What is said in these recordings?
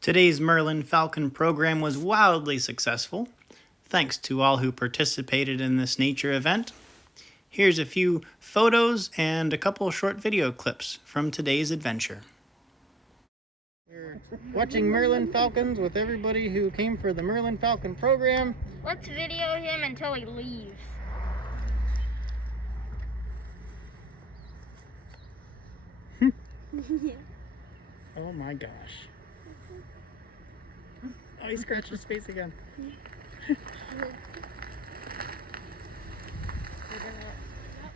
Today's Merlin Falcon program was wildly successful, thanks to all who participated in this nature event. Here's a few photos and a couple short video clips from today's adventure. We're watching Merlin Falcons with everybody who came for the Merlin Falcon program. Let's video him until he leaves. Oh my gosh. Oh, he scratched his face again.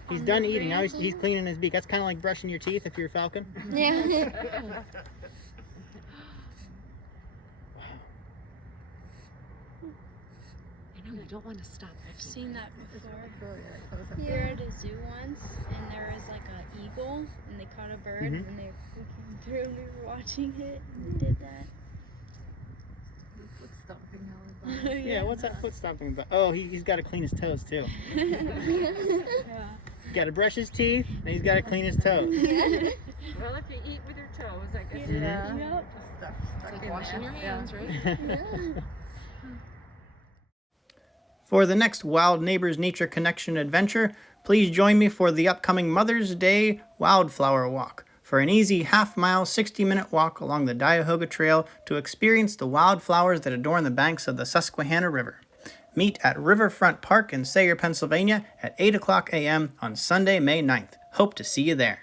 He's done eating. Now he's cleaning his beak. That's kind of like brushing your teeth if you're a falcon. Yeah. I know, you don't want to stop. I've seen that before. We were at a zoo once, and there was like an eagle, and they caught a bird, and we came through, and we were watching it, and they did that. Foot stomping. Yeah, what's that foot stomping about? Oh, he's got to clean his toes too. Yeah. He's got to brush his teeth, and he's got to clean his toes. Well, if you eat with your toes, I guess. Yeah. Yep. It's like washing your hands, right? For the next Wild Neighbors Nature Connection adventure, please join me for the upcoming Mother's Day Wildflower Walk, for an easy half-mile, 60-minute walk along the Cuyahoga Trail to experience the wildflowers that adorn the banks of the Susquehanna River. Meet at Riverfront Park in Sayre, Pennsylvania at 8 o'clock a.m. on Sunday, May 9th. Hope to see you there.